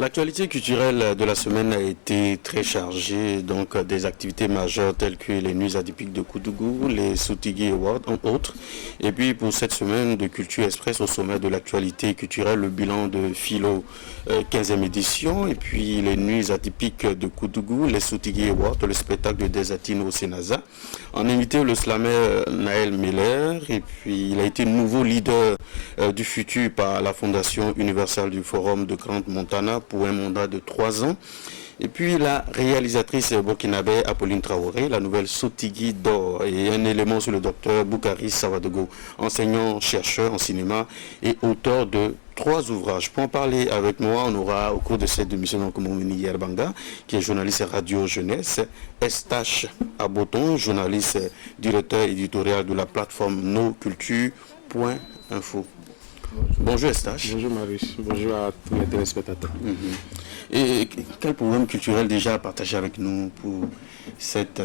L'actualité culturelle de la semaine a été très chargée, donc des activités majeures telles que les nuits atypiques de Koudougou, les Soutigi Awards, entre autres. Et puis pour cette semaine de Culture Express au sommet de l'actualité culturelle, le bilan de Philo 15e édition, et puis les nuits atypiques de Koudougou, les Soutigi Awards, le spectacle de Desatine au Sénasa. On a invité le slammer Naël Meller, et puis il a été nouveau leader du futur par la Fondation universelle du Forum de Grande Montana pour un mandat de 3 ans. Et puis la réalisatrice burkinabé Apolline Traoré, la nouvelle Sotigui d'or, et un élément sur le docteur Boukari Savadogo, enseignant-chercheur en cinéma et auteur de 3 ouvrages. Pour en parler avec moi, on aura au cours de cette émission donc Moumini Yerbanga, qui est journaliste radio jeunesse, Estache Aboton, journaliste directeur éditorial de la plateforme noculture.info. Bonjour Estache. Bonjour Marius, bonjour à tous les téléspectateurs. Et quel programme culturel déjà à partager avec nous pour cette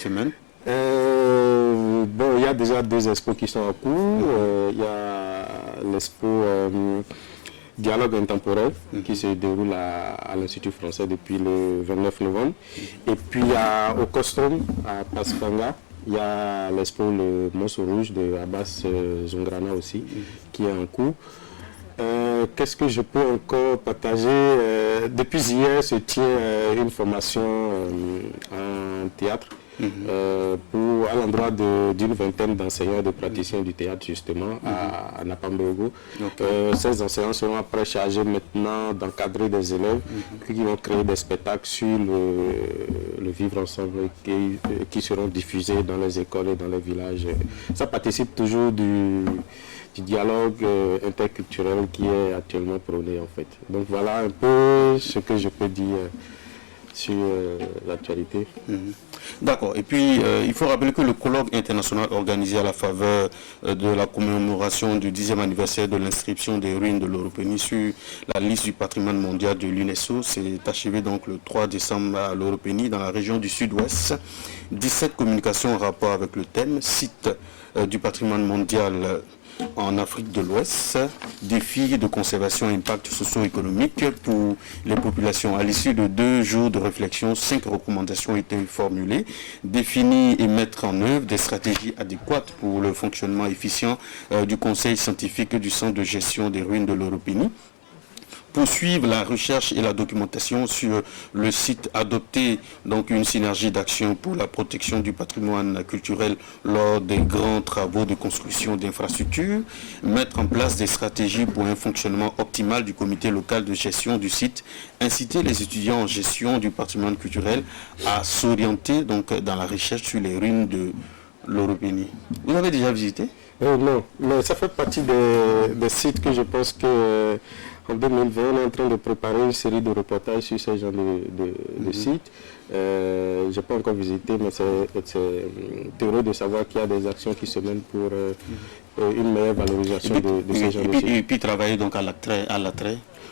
semaine? Bon, il y a déjà 2 expos qui sont en cours. Il y a l'expo Dialogue intemporel qui se déroule à l'Institut français depuis le 29 novembre. Et puis au Costrum, à Paspanga, il y a l'expo Le Monceau Rouge de Abbas Zongrana aussi, qui est en cours. Qu'est-ce que je peux encore partager? Depuis hier se tient une formation en théâtre à l'endroit d'une vingtaine d'enseignants et de praticiens du théâtre justement à Napambogo. Ces enseignants seront après chargés maintenant d'encadrer des élèves qui vont créer des spectacles sur le vivre ensemble qui seront diffusés dans les écoles et dans les villages. Ça participe toujours du dialogue interculturel qui est actuellement prôné en fait. Donc voilà un peu ce que je peux dire sur l'actualité. D'accord. Et puis, il faut rappeler que le colloque international organisé à la faveur de la commémoration du 10e anniversaire de l'inscription des ruines de l'Europénie sur la liste du patrimoine mondial de l'UNESCO s'est achevé donc le 3 décembre à l'Europénie dans la région du Sud-Ouest. 17 communications en rapport avec le thème, site du patrimoine mondial en Afrique de l'Ouest, défis de conservation et impact socio-économique pour les populations. À l'issue de 2 jours de réflexion, 5 recommandations ont été formulées, définir et mettre en œuvre des stratégies adéquates pour le fonctionnement efficient du conseil scientifique du centre de gestion des ruines de l'Europénie. Poursuivre la recherche et la documentation sur le site, adopter donc une synergie d'action pour la protection du patrimoine culturel lors des grands travaux de construction d'infrastructures, mettre en place des stratégies pour un fonctionnement optimal du comité local de gestion du site, inciter les étudiants en gestion du patrimoine culturel à s'orienter donc dans la recherche sur les ruines de l'Europénie. Vous avez déjà visité? Non, mais ça fait partie des sites que je pense que en 2020, on est en train de préparer une série de reportages sur ce genre de sites. Je n'ai pas encore visité, mais c'est heureux de savoir qu'il y a des actions qui se mènent pour une meilleure valorisation de ces genre de sites. Et puis travailler donc à l'attrait.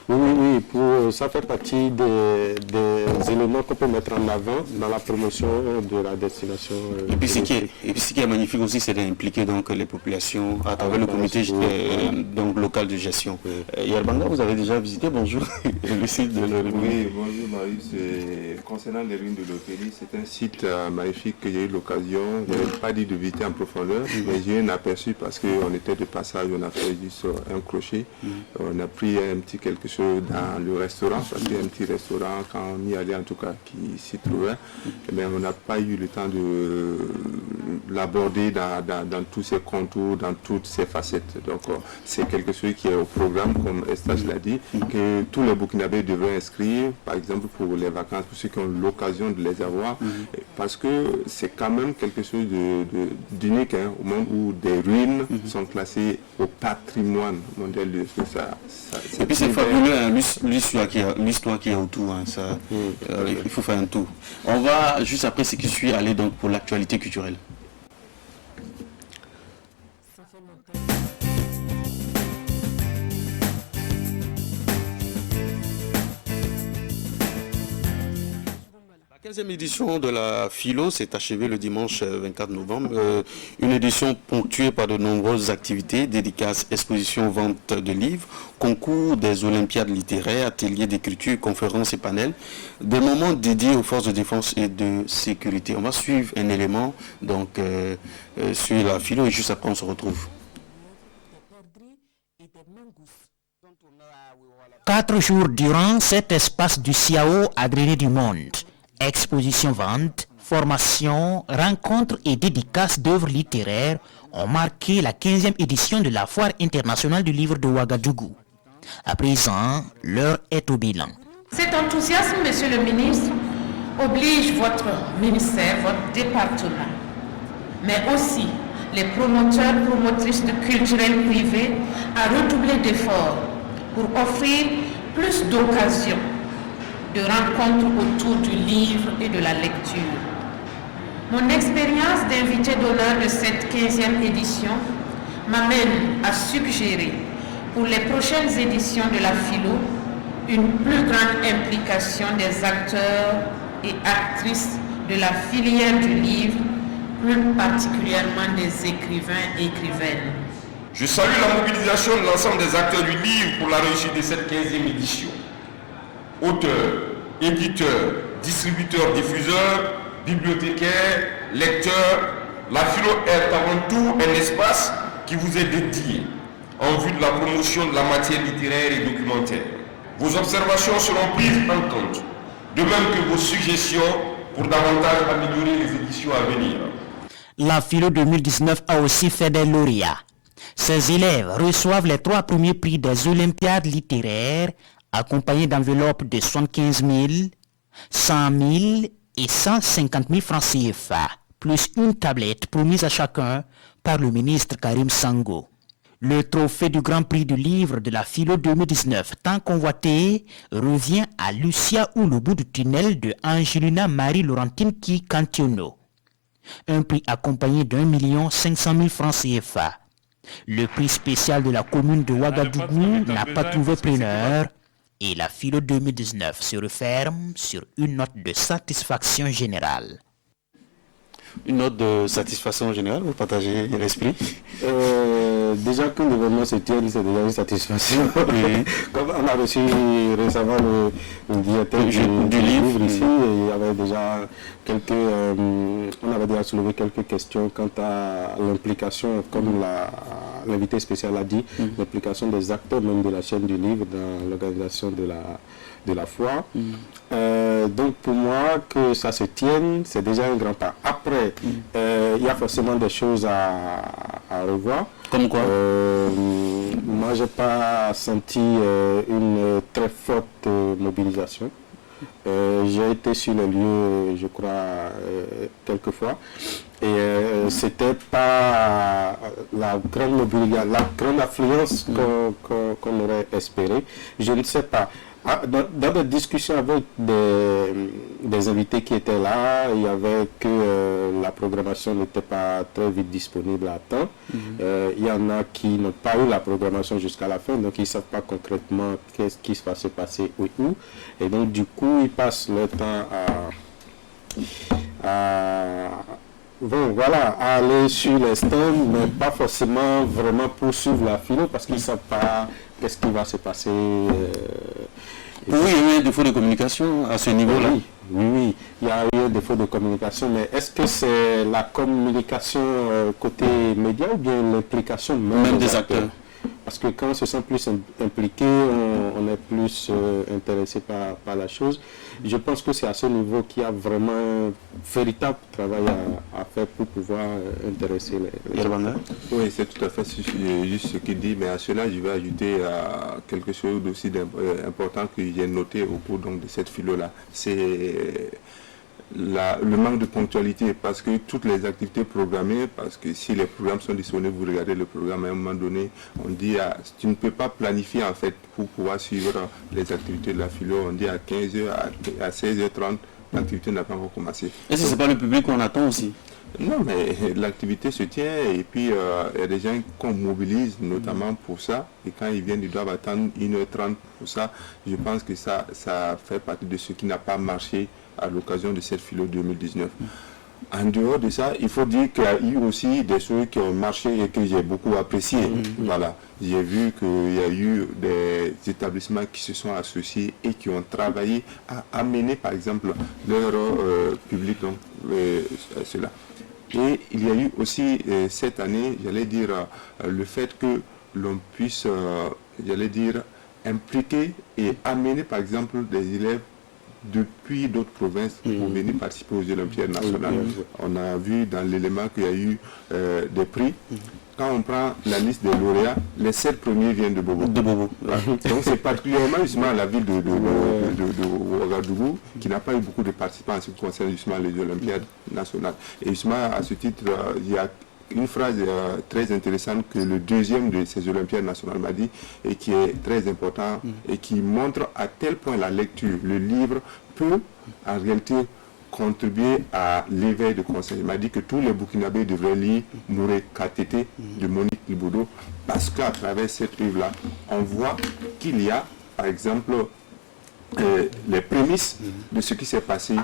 Oui, pour ça fait partie des éléments qu'on peut mettre en avant dans la promotion de la destination. Et puis ce qui est magnifique aussi, c'est d'impliquer donc les populations à travers le comité donc local de gestion. Yerbanga, vous avez déjà visité, bonjour, le site de l'Europénie. Oui, bonjour Marius. Concernant les ruines de l'Europénie, c'est un site magnifique que j'ai eu l'occasion, je n'ai pas dit de visiter en profondeur, mais j'ai eu un aperçu parce qu'on était de passage, on a fait juste un crochet, on a pris un petit quelque chose dans le restaurant, parce qu'il y a un petit restaurant, quand on y allait en tout cas, qui s'y trouvait, mais on n'a pas eu le temps de l'aborder dans tous ses contours, dans toutes ses facettes. Donc c'est quelque chose qui est au programme, comme Estache l'a dit, que tous les Burkinabés devraient inscrire, par exemple pour les vacances, pour ceux qui ont l'occasion de les avoir, parce que c'est quand même quelque chose d'unique au monde où des ruines sont classées au patrimoine mondial de ça. Et puis c'est fabuleux. L'histoire qui est autour, il faut faire un tour. On va juste après ce qui suit aller donc pour l'actualité culturelle. 15e édition de la Philo s'est achevée le dimanche 24 novembre. Une édition ponctuée par de nombreuses activités, dédicaces, expositions, ventes de livres, concours des Olympiades littéraires, ateliers d'écriture, conférences et panels. Des moments dédiés aux forces de défense et de sécurité. On va suivre un élément donc, sur la Philo et juste après on se retrouve. 4 jours durant, cet espace du CIAO a drainé du monde. Exposition vente, formation, rencontres et dédicaces d'œuvres littéraires ont marqué la 15e édition de la Foire internationale du livre de Ouagadougou. À présent, l'heure est au bilan. Cet enthousiasme, monsieur le ministre, oblige votre ministère, votre département, mais aussi les promoteurs, promotrices de culturels privés à redoubler d'efforts pour offrir plus d'occasions de rencontres autour du livre et de la lecture. Mon expérience d'invité d'honneur de cette 15e édition m'amène à suggérer pour les prochaines éditions de la Philo une plus grande implication des acteurs et actrices de la filière du livre, plus particulièrement des écrivains et écrivaines. Je salue la mobilisation de l'ensemble des acteurs du livre pour la réussite de cette 15e édition. Auteurs, éditeurs, distributeurs, diffuseurs, bibliothécaires, lecteurs, la Philo est avant tout un espace qui vous est dédié en vue de la promotion de la matière littéraire et documentaire. Vos observations seront prises en compte, de même que vos suggestions pour davantage améliorer les éditions à venir. La Philo 2019 a aussi fait des lauréats. Ses élèves reçoivent les 3 premiers prix des Olympiades littéraires, accompagnés d'enveloppes de 75 000, 100 000 et 150 000 francs CFA, plus une tablette promise à chacun par le ministre Karim Sango. Le trophée du Grand Prix du livre de la Philo 2019, tant convoité, revient à Lucia ou le bout du tunnel de Angelina Marie-Laurentine Cantiono. Un prix accompagné d'1 500 000 francs CFA. Le prix spécial de la commune de Ouagadougou n'a pas trouvé preneur et la Philo 2019 se referme sur une note de satisfaction générale. Une note de satisfaction générale, vous partagez l'esprit? Déjà qu'un événement se tienne, c'est déjà une satisfaction. Comme on a reçu récemment le directeur du livre ici, et il y avait déjà on avait déjà soulevé quelques questions quant à l'implication, comme l'invité spécial a dit, l'implication des acteurs même de la chaîne du livre dans l'organisation de la foire. Donc pour moi, que ça se tienne, c'est déjà un grand pas. Après, il y a forcément des choses à revoir. Comme quoi? Moi, je n'ai pas senti une très forte mobilisation. J'ai été sur le lieu, je crois, quelques fois. Et c'était pas la grande mobilisation, la grande affluence qu'on aurait espéré. Je ne sais pas. Dans des discussions avec des invités qui étaient là, il y avait que la programmation n'était pas très vite disponible à temps. Il y en a qui n'ont pas eu la programmation jusqu'à la fin, donc ils ne savent pas concrètement qu'est-ce qui va se passer où. Et donc du coup, ils passent leur temps à aller sur les stands, mais pas forcément vraiment poursuivre la Philo parce qu'ils ne savent pas qu'est-ce qui va se passer. Oui, il y a eu un défaut de communication à ce niveau-là. Oui, il y a eu un défaut de communication, mais est-ce que c'est la communication côté média ou bien l'implication même des acteurs? Parce que quand on se sent plus impliqué, on est plus intéressé par la chose. Je pense que c'est à ce niveau qu'il y a vraiment un véritable travail à faire pour pouvoir intéresser les gens. Oui, c'est tout à fait juste ce qu'il dit, mais à cela, je vais ajouter quelque chose d'aussi important que j'ai noté au cours donc, de cette philo-là. C'est le manque de ponctualité, parce que toutes les activités programmées, parce que si les programmes sont disponibles, vous regardez le programme, à un moment donné, on dit tu ne peux pas planifier en fait pour pouvoir suivre les activités de la philo, on dit à 15h, à 16h30, l'activité n'a pas encore commencé. Et si ce n'est pas le public qu'on attend aussi? Non, mais l'activité se tient et puis il y a des gens qu'on mobilise notamment pour ça, et quand ils viennent, ils doivent attendre 1h30 pour ça. Je pense que ça fait partie de ce qui n'a pas marché à l'occasion de cette philo 2019. En dehors de ça, il faut dire qu'il y a eu aussi des choses qui ont marché et que j'ai beaucoup apprécié. Voilà. J'ai vu qu'il y a eu des établissements qui se sont associés et qui ont travaillé à amener, par exemple, leur public, donc, cela. Et il y a eu aussi cette année, j'allais dire, le fait que l'on puisse, j'allais dire, impliquer et amener, par exemple, des élèves depuis d'autres provinces pour venir participer aux Olympiades nationales. On a vu dans l'élément qu'il y a eu des prix. Quand on prend la liste des lauréats, les 7 premiers viennent de Bobo. Voilà. Donc c'est particulièrement justement la ville de Ouagadougou qui n'a pas eu beaucoup de participants en ce qui concerne justement les Olympiades nationales. Et justement à ce titre, il y a une phrase très intéressante que le deuxième de ces Olympiades nationales m'a dit et qui est très important et qui montre à tel point la lecture, le livre peut en réalité contribuer à l'éveil de conscience. Il m'a dit que tous les Burkinabés devraient lire Mouré Katete de Monique Libodo parce qu'à travers cette œuvre-là, on voit qu'il y a, par exemple, les prémices de ce qui s'est passé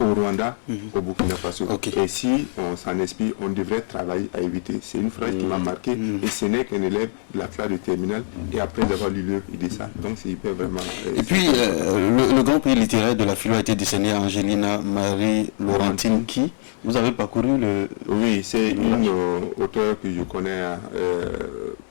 au Rwanda, au Burkina Faso. Et si on s'en inspire, on devrait travailler à éviter. C'est une phrase qui m'a marqué et ce n'est qu'un élève de la classe de terminale et après avoir lu l'œuvre, il dit ça. Donc c'est hyper vraiment... et puis le grand prix littéraire de la philo a été décerné à Angelina Marie Laurentine qui vous avez parcouru le... Oui, c'est une auteure que je connais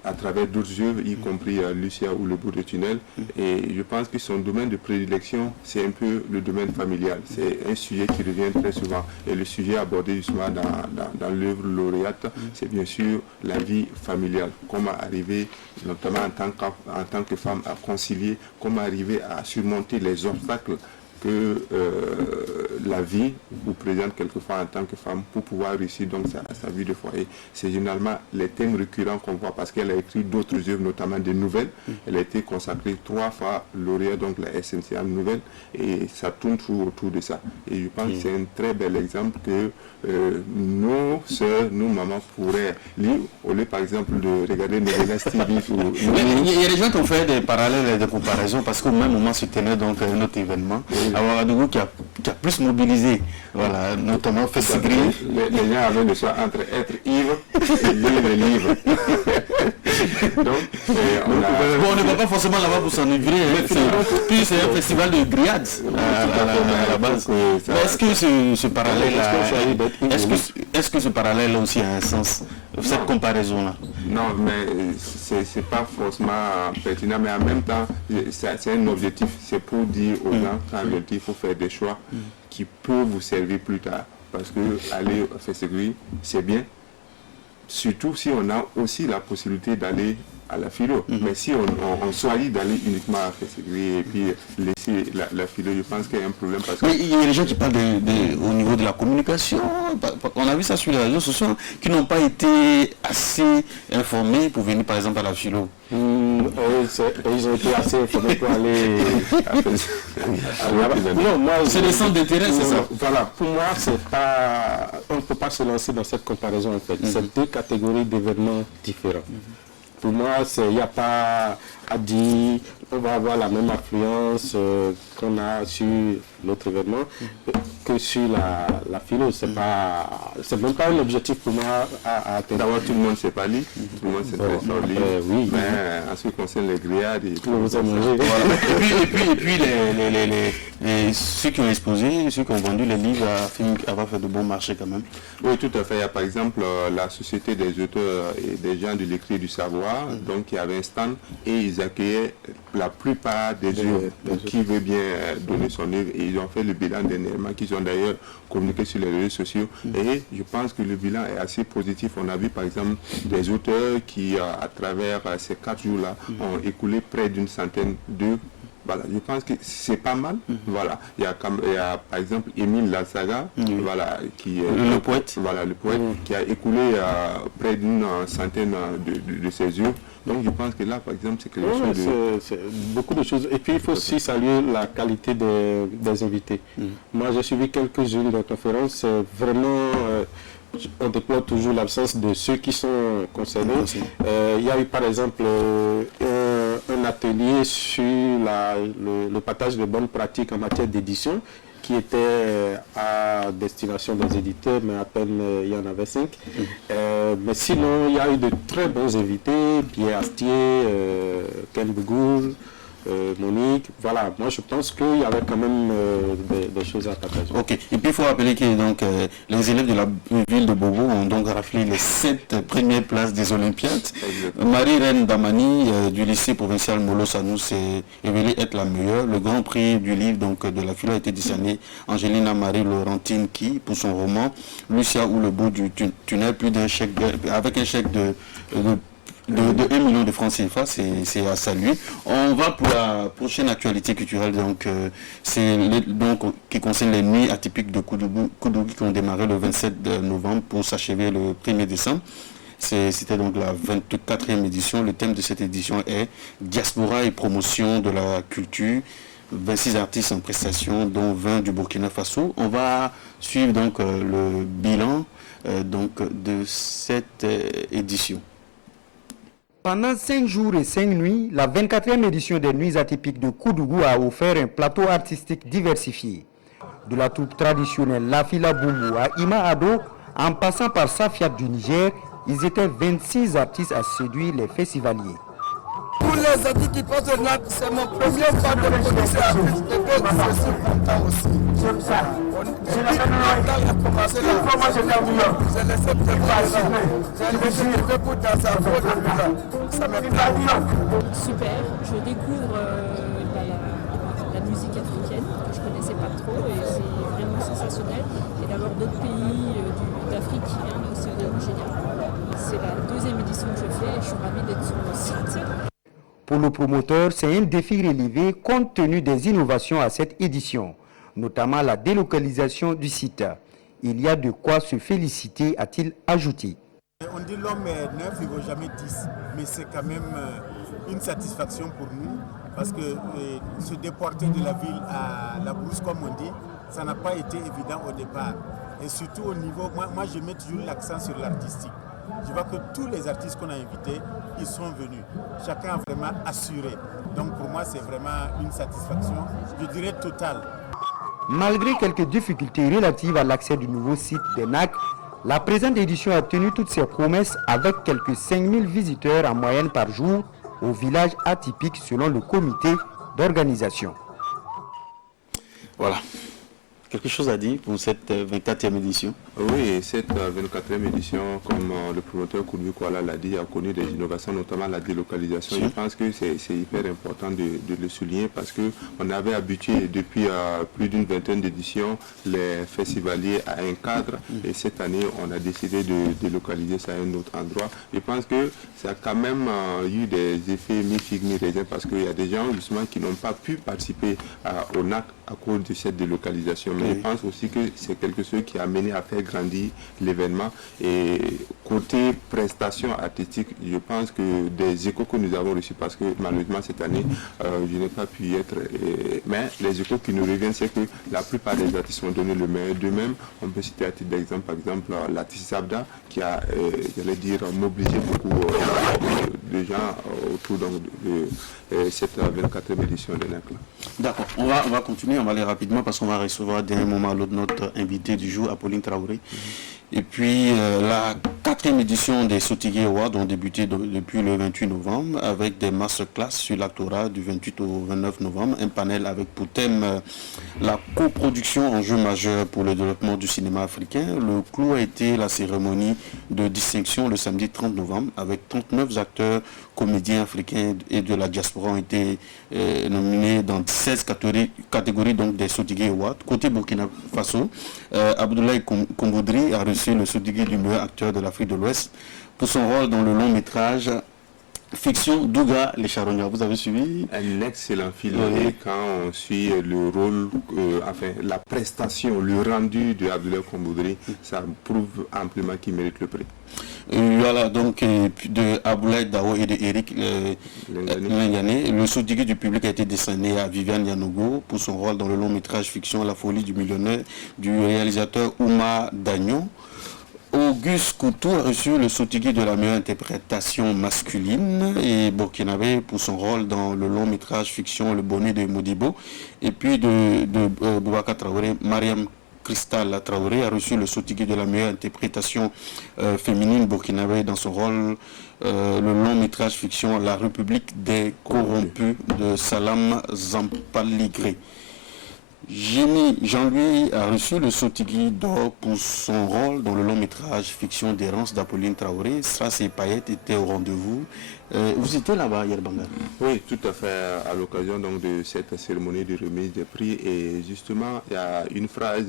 à travers d'autres œuvres, y compris Lucia ou Le Bout de Tunnel. Et je pense que son domaine de prédilection, c'est un peu le domaine familial. C'est un sujet qui revient très souvent. Et le sujet abordé justement dans l'œuvre lauréate, c'est bien sûr la vie familiale. Comment arriver, notamment en tant que femme, à concilier, comment arriver à surmonter les obstacles que la vie vous présente quelquefois en tant que femme pour pouvoir réussir donc sa vie de foyer. C'est généralement les thèmes récurrents qu'on voit parce qu'elle a écrit d'autres œuvres, notamment des nouvelles. Elle a été consacrée 3 fois lauréate, donc la SNCA nouvelle, et ça tourne toujours autour de ça. Et je pense que c'est un très bel exemple que nos sœurs, nos mamans pourraient lire, au lieu par exemple de regarder Novelas TV. Il y a des gens qui ont fait des parallèles et des comparaisons parce qu'au même moment se tenait donc un autre événement. À Ouagadougou qui a plus mobilisé, voilà, notamment Fessigri. Les gens avaient le choix entre être ivre et lire les livres. Donc, on ne va pas forcément là-bas pour s'enivrer, puis c'est un festival de grillades à la base. Mais est-ce que ce parallèle est-ce que ce parallèle aussi a un sens, cette comparaison-là? Non, mais c'est pas forcément pertinent, mais en même temps, c'est un objectif, c'est pour dire aux gens qu'en réalité, il faut faire des choix qui peuvent vous servir plus tard. Parce que aller à Fességui, c'est bien, surtout si on a aussi la possibilité d'aller à la philo. Mais si on choisit d'aller uniquement à Fességui et puis laisser la philo, je pense qu'il y a un problème. Parce que... Mais il y a des gens qui parlent au niveau de la communication, on a vu ça sur les réseaux sociaux, qui n'ont pas été assez informés pour venir par exemple à la philo. Ils ont été assez informés pour aller non, moi, c'est le centre d'intérêt, c'est ça. Voilà, pour moi, c'est pas, on ne peut pas se lancer dans cette comparaison en fait. C'est 2 catégories d'événements différents. Pour moi, il n'y a pas à dire on va avoir la même affluence qu'on a sur l'autre événement que sur la philo. C'est même pas un objectif pour moi à atteindre. D'abord, tout le monde ne sait pas lire, tout le monde sait très fort lire. Oui. Mais en ce qui concerne les grillades et tout, et puis ceux qui ont exposé, ceux qui ont vendu les livres avaient fait de bons marchés quand même. Oui, tout à fait. Il y a par exemple la Société des auteurs et des gens de l'écrit et du savoir, donc qui avait un stand et ils accueillaient la plupart des œuvres. Donc qui veut bien donner son œuvre, et ils ont fait le bilan dernièrement, qu'ils ont d'ailleurs communiqué sur les réseaux sociaux. Et je pense que le bilan est assez positif. On a vu par exemple des auteurs qui, à travers ces 4 jours-là, ont écoulé près d'une centaine d'œuvres. Voilà, je pense que c'est pas mal. Voilà, il y a par exemple Émile Lassaga, voilà, qui est le poète. Voilà, le poète qui a écoulé près d'une centaine de ses œuvres. Donc je pense que là, par exemple, c'est quelque chose de... C'est beaucoup de choses. Et puis il faut aussi saluer la qualité des invités. Moi, j'ai suivi quelques-unes de conférences. Vraiment, on déplore toujours l'absence de ceux qui sont concernés. Il y a eu par exemple un atelier sur le partage de bonnes pratiques en matière d'édition qui étaient à destination des éditeurs, mais à peine il y en avait 5. Mais sinon, il y a eu de très bons invités, Pierre Astier, Ken Bougoul, Monique. Voilà, moi je pense qu'il y avait quand même des choses à partager. Ok, et puis il faut rappeler que donc, les élèves de la ville de Bobo ont donc raflé les 7 premières places des Olympiades. Marie-Reine Damani du lycée provincial Molo Sanou s'est révélée être la meilleure. Le grand prix du livre donc, de la philo a été décerné à Angelina Marie-Laurentine qui, pour son roman Lucia ou le bout du tunnel, avec un chèque de 1 million de francs CFA, c'est à saluer. On va pour la prochaine actualité culturelle, donc qui concerne les nuits atypiques de Koudougou qui ont démarré le 27 novembre pour s'achever le 1er décembre. C'était donc la 24e édition. Le thème de cette édition est Diaspora et promotion de la culture. 26 artistes en prestation, dont 20 du Burkina Faso. On va suivre donc le bilan de cette édition. Pendant 5 jours et 5 nuits, la 24e édition des Nuits atypiques de Koudougou a offert un plateau artistique diversifié. De la troupe traditionnelle Lafila Boumou à Ima Ado, en passant par Safiat du Niger, ils étaient 26 artistes à séduire les festivaliers. Pour les artistes qui passent au lac, c'est mon premier pas de production artiste. Je suis content aussi. J'aime ça. On a commencé là. J'ai laissé préparer ça. J'ai laissé préparer pour danser à fond de là. Ça me plaît. Super. Je découvre la musique africaine que je ne connaissais pas trop et c'est vraiment sensationnel. Et d'avoir d'autres pays d'Afrique qui viennent aussi vraiment génial. C'est la 2e édition que je fais et je suis ravie d'être sur le site. Pour le promoteur, c'est un défi relevé compte tenu des innovations à cette édition, notamment la délocalisation du site. Il y a de quoi se féliciter, a-t-il ajouté. On dit l'homme est 9, il ne vaut jamais 10, mais c'est quand même une satisfaction pour nous parce que se déporter de la ville à la brousse, comme on dit, ça n'a pas été évident au départ. Et surtout au niveau, moi je mets toujours l'accent sur l'artistique. Je vois que tous les artistes qu'on a invités, ils sont venus. Chacun a vraiment assuré. Donc pour moi, c'est vraiment une satisfaction, je dirais totale. Malgré quelques difficultés relatives à l'accès du nouveau site d'ENAC, la présente édition a tenu toutes ses promesses avec quelques 5000 visiteurs en moyenne par jour au village atypique selon le comité d'organisation. Voilà. Quelque chose à dire pour cette 24e édition? Oui, cette 24e édition, comme le promoteur Koudougou Kuala l'a dit, a connu des innovations, notamment la délocalisation. Je pense que c'est hyper important de le souligner parce qu'on avait habitué depuis plus d'une vingtaine d'éditions les festivaliers à un cadre et cette année, on a décidé de délocaliser ça à un autre endroit. Je pense que ça a quand même eu des effets mi-figue, mi-raisin parce qu'il y a des gens justement qui n'ont pas pu participer au NAC à cause de cette délocalisation. Mais je pense aussi que c'est quelque chose qui a amené à faire grandir l'événement. Et côté prestations artistiques, je pense que des échos que nous avons reçus, parce que malheureusement cette année, je n'ai pas pu y être, mais les échos qui nous reviennent, c'est que la plupart des artistes ont donné le meilleur d'eux-mêmes. On peut citer à titre d'exemple, par exemple, l'artiste Zabda, qui a, j'allais dire, mobilisé beaucoup de gens autour de cette 24e édition de NAC. D'accord, on va continuer, on va aller rapidement parce qu'on va recevoir d'un moment à l'autre notre invité du jour, Apolline Traoré. Et puis la 4e édition des Sotigui Awards ont débuté depuis le 28 novembre avec des masterclass sur l'actorat du 28 au 29 novembre, un panel avec pour thème la coproduction enjeu majeur pour le développement du cinéma africain. Le clou a été la cérémonie de distinction le samedi 30 novembre avec 39 acteurs, comédiens africains et de la diaspora ont été nominés dans 16 catégories donc des Sotigui Awards. Côté Burkina Faso, Abdoulaye Komboudri a reçu le Sotigui du meilleur acteur de l'Afrique de l'Ouest pour son rôle dans le long métrage fiction Douga les Charognards. Vous avez suivi? Un excellent film. Et quand on suit le rôle, enfin la prestation, le rendu de Abdoulaye Komboudri, ça prouve amplement qu'il mérite le prix. Voilà, donc de Aboulaye Dao et de Eric Lengane. Le Sotigui du public a été décerné à Viviane Yanogo pour son rôle dans le long métrage fiction La folie du millionnaire du réalisateur Ouma Dagnon. Auguste Koutou a reçu le Sotigui de la meilleure interprétation masculine et burkinabé pour son rôle dans le long métrage fiction Le Bonnet de Modibo. Et puis de Boubacar Traoré, Mariam Cristal Traoré a reçu le Sotigui de la meilleure interprétation féminine burkinabé dans son rôle le long métrage fiction La République des corrompus de Salam Zampaligré. Jimmy Jean-Louis a reçu le Sotigui d'or pour son rôle dans le long métrage fiction d'errance d'Apolline Traoré. Strass et Payette étaient au rendez-vous. Vous étiez là-bas hier, Bangal? Oui, tout à fait, à l'occasion donc de cette cérémonie de remise des prix. Et justement, il y a une phrase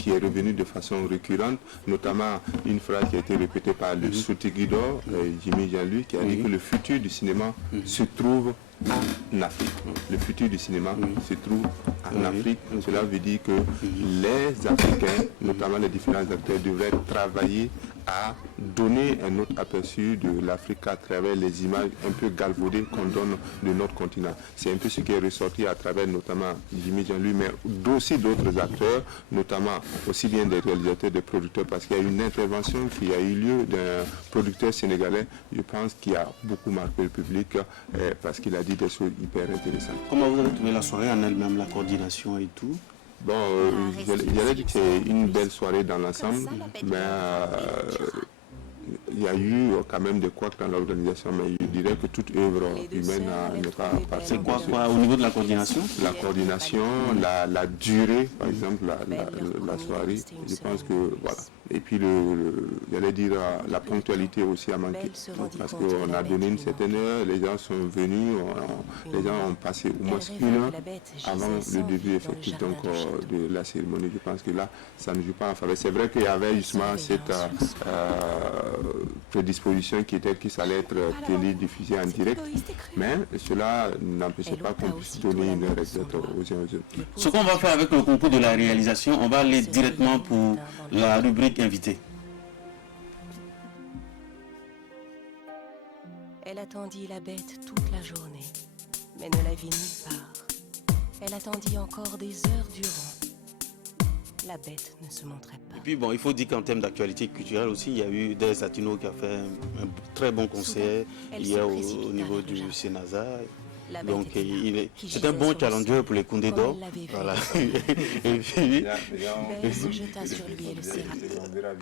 qui est revenue de façon récurrente, notamment une phrase qui a été répétée par le Sotigui d'or, Jimmy Jean-Louis, qui a dit que le futur du cinéma se trouve en Afrique. Le futur du cinéma se trouve en Afrique. Cela veut dire que les Africains, notamment les différents acteurs, devraient travailler à donner un autre aperçu de l'Afrique à travers les images un peu galvaudées qu'on donne de notre continent. C'est un peu ce qui est ressorti à travers notamment Jimmy Jean-Louis, mais aussi d'autres acteurs, notamment aussi bien des réalisateurs, des producteurs, parce qu'il y a une intervention qui a eu lieu d'un producteur sénégalais, je pense, qui a beaucoup marqué le public parce qu'il a dit des choses hyper intéressantes. Comment vous avez trouvé la soirée en elle-même, la coordination et tout? Bon, j'allais dire que c'est une belle soirée dans l'ensemble, mais il y a eu quand même des couacs dans l'organisation, mais je dirais que toute œuvre humaine n'est pas parfaite. C'est quoi au niveau de la coordination? La coordination, la durée, par exemple, la soirée, je pense que voilà. Et puis, j'allais dire, la ponctualité aussi a manqué. Parce qu'on a donné une certaine heure, les gens sont venus, les gens ont passé au moins une heure avant le début effectif donc, de la cérémonie. Je pense que là, ça ne joue pas en faveur. C'est vrai qu'il y avait justement cette prédisposition qui était que ça allait être télédiffusé en direct, mais cela n'empêchait pas qu'on puisse donner une heure exacte aux gens. Ce qu'on va faire avec le concours de la réalisation, on va aller directement pour la rubrique invitée. Elle attendit la bête toute la journée, mais ne la vit nulle part. Elle attendit encore des heures durant. La bête ne se montrait pas. Et puis bon, il faut dire qu'en termes d'actualité culturelle aussi, il y a eu des Latino qui a fait un très bon concert hier au niveau du Sénasa. Donc c'est un bon challenger pour les Koundé d'or. Voilà. Et puis,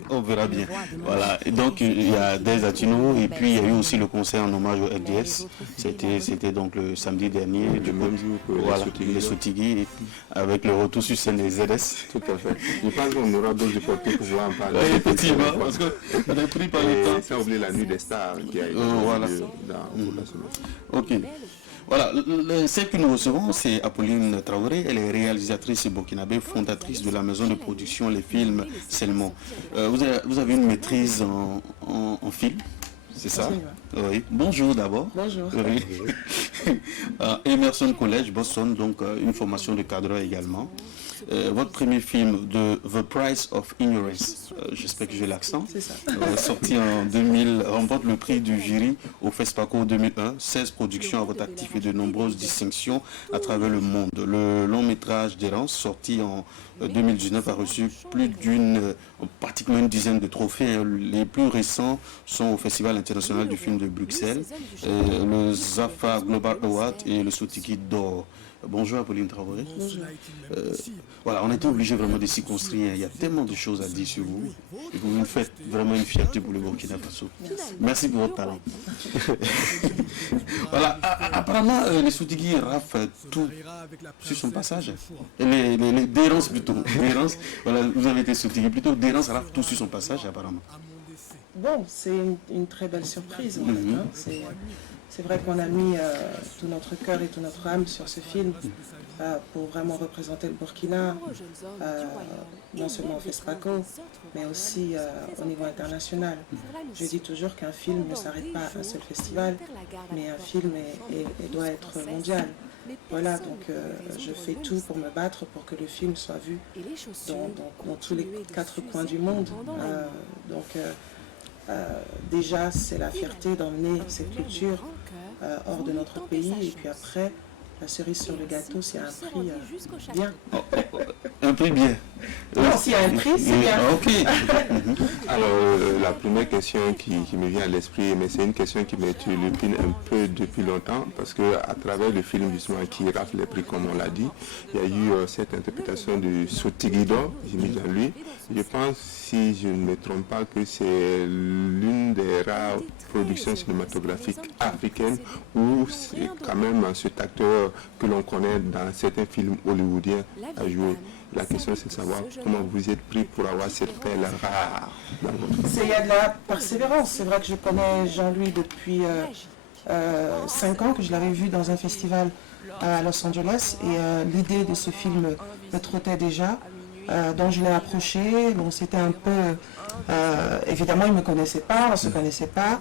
on verra bien. Voilà. Et donc il y a des Latino et puis il y a eu aussi le concert en hommage au RDS. C'était donc le samedi dernier, le même jour que voilà, les Sotigui, avec le retour sur scène des ZS. Tout à fait. Je pense qu'on aura d'autres opportunités pour pouvoir en parler. Oui, effectivement, parce qu'on a pris par le temps. Sans oublier la nuit des stars qui a été voilà. dans la semaine. Ok. Voilà, celle que nous recevons, c'est Apolline Traoré. Elle est réalisatrice burkinabé, fondatrice de la maison de production Les Films Selmon. Vous avez une maîtrise en film, c'est ça? Oui. Bonjour d'abord. Bonjour. Oui. Emerson College, Boston, donc une formation de cadreur également. Votre premier film de The Price of Ignorance, j'espère que j'ai l'accent, sorti en 2000, remporte le prix du jury au FESPACO 2001, 16 productions à votre actif et de nombreuses distinctions à travers le monde. Le long métrage d'Errance, sorti en 2019, a reçu pratiquement une dizaine de trophées. Les plus récents sont au Festival international du film de Bruxelles, le Zafa Global Award et le Sotigui d'or. Bonjour Apolline Traoré. Bonjour. Voilà, on était obligé vraiment de s'y construire. Il y a tellement de choses à dire sur vous. Et vous nous faites vraiment une fierté pour le Burkina Faso. Merci pour votre talent. Voilà, apparemment, les Sotigui raflent tout sur son passage. Les Dérance plutôt. Dérance, voilà, vous avez été Sotigui plutôt. Dérance rafle tout sur son passage apparemment. Bon, c'est une très belle surprise. En fait, hein. C'est vrai qu'on a mis tout notre cœur et toute notre âme sur ce film pour vraiment représenter le Burkina, non seulement au FESPACO, mais aussi au niveau international. Je dis toujours qu'un film ne s'arrête pas à un seul festival, mais un film doit être mondial. Voilà, donc je fais tout pour me battre pour que le film soit vu dans tous les 4 coins du monde. Déjà, c'est la fierté d'emmener cette culture hors de notre pays et puis après, la cerise sur le gâteau, s'il y a un prix, bien. Un prix bien. Non, s'il y a un prix, c'est bien. Ok. Alors, la première question qui me vient à l'esprit, mais c'est une question qui me turlupine un peu depuis longtemps, parce qu'à travers le film justement qui rafle les prix, comme on l'a dit, il y a eu cette interprétation de Sotigidor, Jimmy Jean-Louis. Je pense, si je ne me trompe pas, que c'est l'une des rares productions cinématographiques africaines où c'est quand même cet acteur que l'on connaît dans certains films hollywoodiens à jouer. La question, c'est de savoir comment vous êtes pris pour avoir cette perle rare dans votre... Il y a de la persévérance. C'est vrai que je connais Jean-Louis depuis 5 ans, que je l'avais vu dans un festival à Los Angeles. Et l'idée de ce film me trottait déjà. Donc je l'ai approché. Bon, c'était un peu... évidemment, il ne me connaissait pas, on ne se connaissait pas.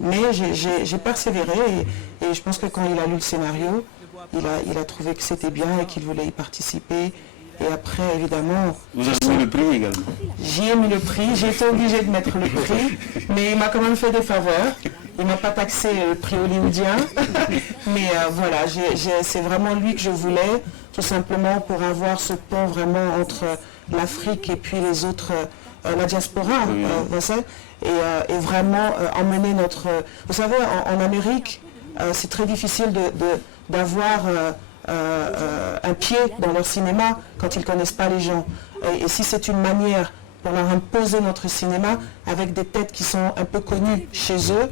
Mais j'ai persévéré. Et je pense que quand il a lu le scénario, il a trouvé que c'était bien et qu'il voulait y participer. Et après, évidemment... Vous avez mis le prix également? J'y ai mis le prix, j'ai été obligée de mettre le prix, mais il m'a quand même fait des faveurs. Il ne m'a pas taxé le prix hollywoodien. Mais voilà, c'est vraiment lui que je voulais, tout simplement pour avoir ce pont vraiment entre l'Afrique et puis les autres, la diaspora, et vraiment emmener notre... Vous savez, en Amérique, c'est très difficile d'avoir un pied dans leur cinéma quand ils ne connaissent pas les gens. Et si c'est une manière pour leur imposer notre cinéma avec des têtes qui sont un peu connues chez eux,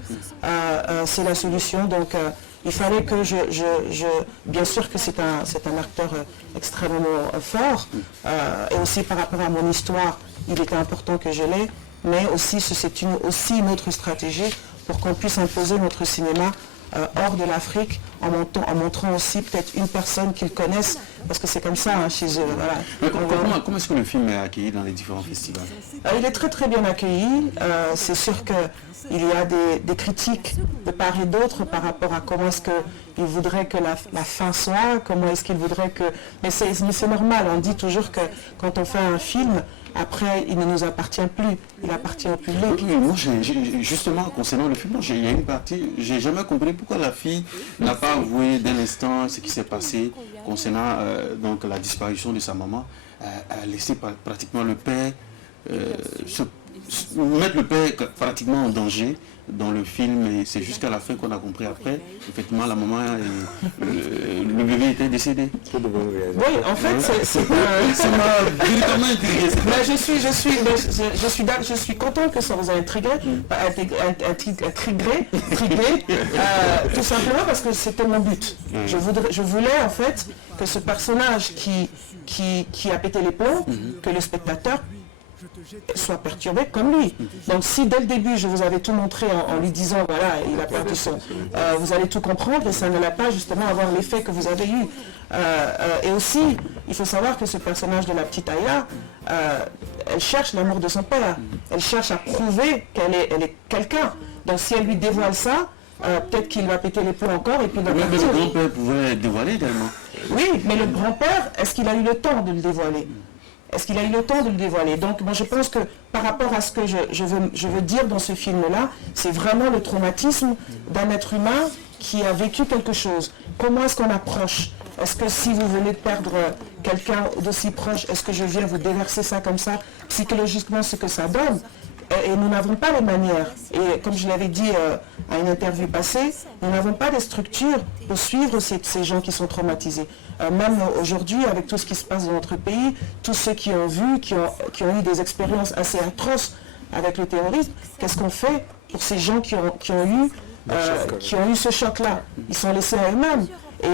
c'est la solution. Donc il fallait que bien sûr que c'est un acteur extrêmement fort, et aussi par rapport à mon histoire, il était important que je l'aie, mais aussi c'est aussi une autre stratégie pour qu'on puisse imposer notre cinéma hors de l'Afrique, en montrant aussi peut-être une personne qu'ils connaissent, parce que c'est comme ça chez eux. Voilà. Mais comment est-ce que le film est accueilli dans les différents festivals? Il est très très bien accueilli. C'est sûr qu'il y a des critiques de part et d'autre par rapport à comment est-ce qu'ils voudraient que la fin soit, comment est-ce qu'ils voudraient que... Mais c'est normal, on dit toujours que quand on fait un film, après, il ne nous appartient plus, il appartient au public. Oui, moi, justement, concernant le film, il y a une partie, j'ai jamais compris pourquoi la fille n'a pas avoué d'un instant ce qui s'est passé concernant donc, la disparition de sa maman, a laissé pratiquement le père, mettre le père pratiquement en danger dans le film, et c'est jusqu'à la fin qu'on a compris après, effectivement, la maman, le bébé était décédé. Oui, en fait, ça m'a véritablement intrigué. Je suis content que ça vous a intrigué, tout simplement parce que c'était mon but. Je voulais en fait que ce personnage qui a pété les plombs, que le spectateur soit perturbé comme lui. Donc si dès le début je vous avais tout montré en lui disant voilà, il a perdu son... vous allez tout comprendre et ça n'allait pas justement avoir l'effet que vous avez eu. Et aussi, il faut savoir que ce personnage de la petite Aya, elle cherche l'amour de son père. Elle cherche à prouver qu'elle est quelqu'un. Donc si elle lui dévoile ça, peut-être qu'il va péter les plombs encore et puis il va partir. Mais le grand-père pouvait dévoiler également. Oui, mais le grand-père, est-ce qu'il a eu le temps de le dévoiler? Est-ce qu'il a eu le temps de le dévoiler? Donc moi je pense que par rapport à ce que je veux dire dans ce film-là, c'est vraiment le traumatisme d'un être humain qui a vécu quelque chose. Comment est-ce qu'on approche? Est-ce que si vous venez de perdre quelqu'un d'aussi proche, est-ce que je viens vous déverser ça comme ça, psychologiquement ce que ça donne? Et nous n'avons pas les manières. Et comme je l'avais dit à une interview passée, nous n'avons pas de structure pour suivre ces gens qui sont traumatisés. Même aujourd'hui, avec tout ce qui se passe dans notre pays, tous ceux qui ont vu, qui ont eu des expériences assez atroces avec le terrorisme, qu'est-ce qu'on fait pour ces gens qui ont eu ce choc-là? Ils sont laissés à eux-mêmes. Et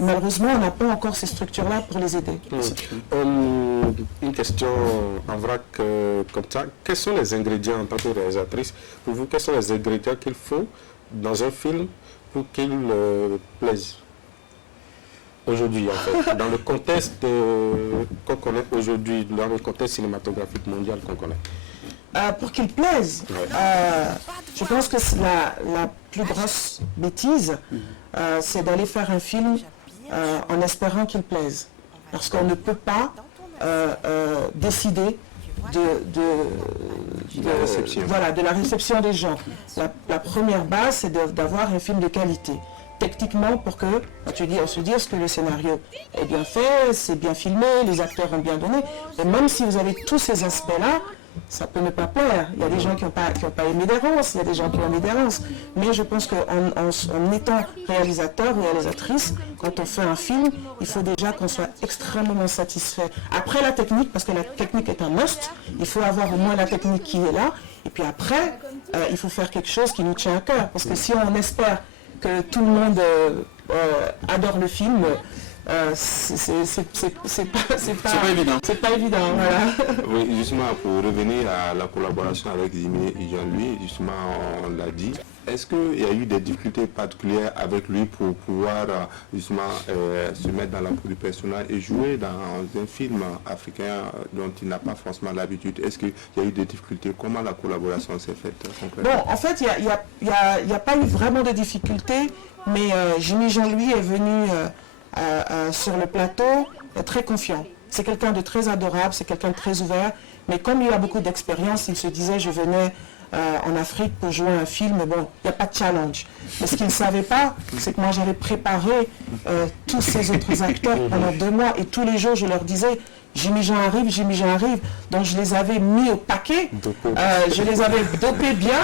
malheureusement, on n'a pas encore ces structures-là pour les aider. Une question en vrac comme ça. Quels sont les ingrédients en tant que réalisatrice? Pour vous, quels sont les ingrédients qu'il faut dans un film pour qu'il plaise aujourd'hui, en fait, dans le contexte qu'on connaît aujourd'hui, dans le contexte cinématographique mondial qu'on connaît? Pour qu'il plaise, je pense que la plus grosse bêtise, c'est d'aller faire un film en espérant qu'il plaise. Parce qu'on ne peut pas décider de la réception des gens. La première base, c'est d'avoir un film de qualité. techniquement pour que on se dise que le scénario est bien fait, c'est bien filmé, les acteurs ont bien donné. Et même si vous avez tous ces aspects-là, ça peut ne pas plaire. Il y a des gens qui n'ont pas aimé d'errance, il y a des gens qui ont aimé d'errance. Mais je pense qu'en étant réalisateur ou réalisatrice, quand on fait un film, il faut déjà qu'on soit extrêmement satisfait. Après la technique, parce que la technique est un must, il faut avoir au moins la technique qui est là. Et puis après, il faut faire quelque chose qui nous tient à cœur. Parce que si on espère que tout le monde adore le film, c'est pas évident. C'est pas évident, voilà. Oui, justement, pour revenir à la collaboration avec Jimmy et Jean-Louis, justement, on l'a dit, est-ce qu'il y a eu des difficultés particulières avec lui pour pouvoir justement se mettre dans la peau du personnage et jouer dans un film africain dont il n'a pas forcément l'habitude? Est-ce qu'il y a eu des difficultés? Comment la collaboration s'est faite concrètement? Bon, en fait, il n'y a pas eu vraiment de difficultés, mais Jimmy Jean-Louis est venu sur le plateau très confiant. C'est quelqu'un de très adorable, c'est quelqu'un de très ouvert, mais comme il a beaucoup d'expérience, il se disait je venais en Afrique pour jouer un film, bon, il n'y a pas de challenge. Mais ce qu'il ne savait pas, c'est que moi j'avais préparé tous ces autres acteurs pendant 2 mois et tous les jours je leur disais Jimmy Jean arrive, Jimmy Jean arrive. Donc je les avais mis au paquet, je les avais dopés bien